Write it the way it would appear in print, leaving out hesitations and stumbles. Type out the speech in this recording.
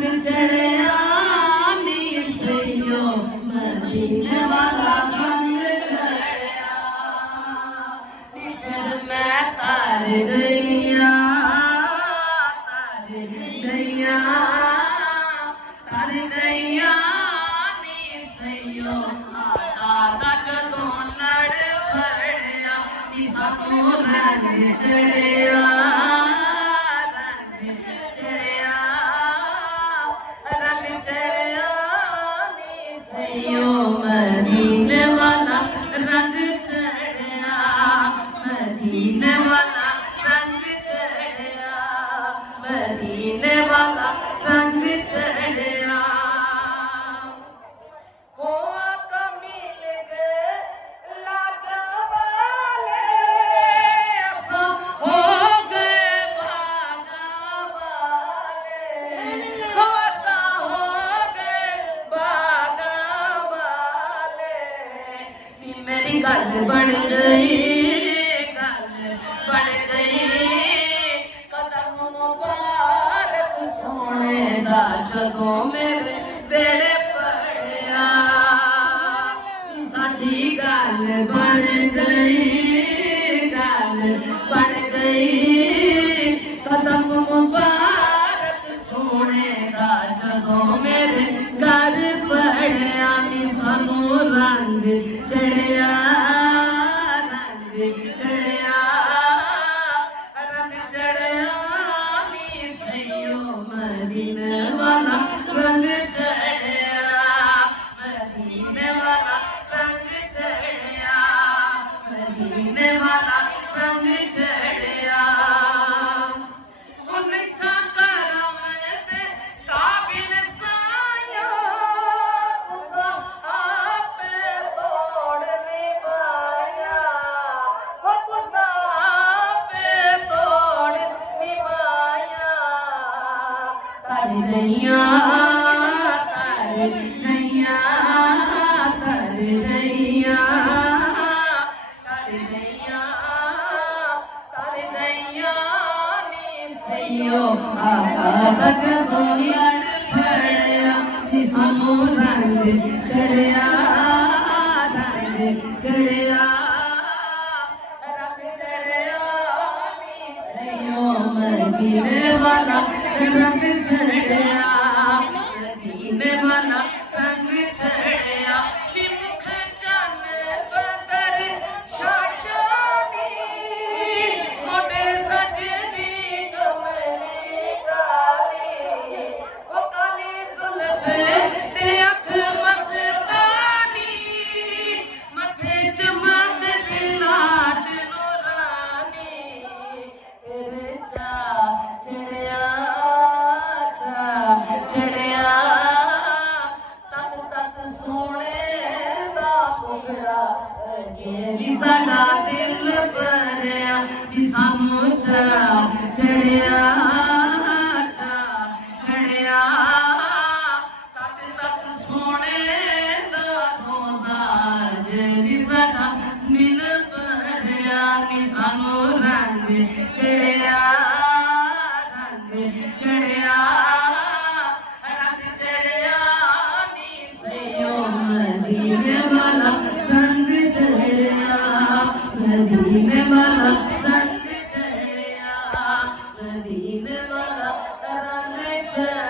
रंग चढ़िया नी सैयो मदीने वाला रंग चढ़िया फिर मैं तार गईया नी सैयो आका जदों लड़ पड़िया नी सानू रंग चढ़िया मदीने वाला रंग चढ़िया मदीने वाला रंग चढ़िया मदीने वाला रंग चढ़िया हो आका मिल गए लाजवाले ऐसा हो गए बागा वाले हो ऐसा हो गए बागा मेरी गल बन गई कदम मुबारक सोने दा जदों मेरे बेड़े पड़िया साडी गल बन गई कदम मुबारक सोने दा जदों मेरे घर पड़िया नी सानू रंग चढ़िया नी सैयो मदीने वाला रंग चढ़िया मदीने वाला रंग चढ़िया मदीने वाला रंग चढ़िया नैया तर नैया तर नैया तर नैया तर नैया नी सैयो आका तक लड़ पड़िया नी सानू रंग चढ़िया रंग चढ़िया नी सैयो मदीने वाला रंग चढ़िया मदीने वाला रंग चढ़िया मुख चन बदर शाशानी मोटे सजनी कमली काली वो काली जुल्फे ते अख मस्तानी मथे चमक लाट नूरानी तेरे चा चढ़िया चढ़िया तक तक सोने दा मुगड़ा जेरी साडा दिल भरिया नी सानू चढ़िया चढ़िया तक तक सोने दा रोजा जेरी साडा दिल भरिया नी सानू रंग चढ़िया चढ़िया मदीने वाला रंग चढ़िया मदीने वाला रंग चढ़िया मदीने वाला रंग चढ़िया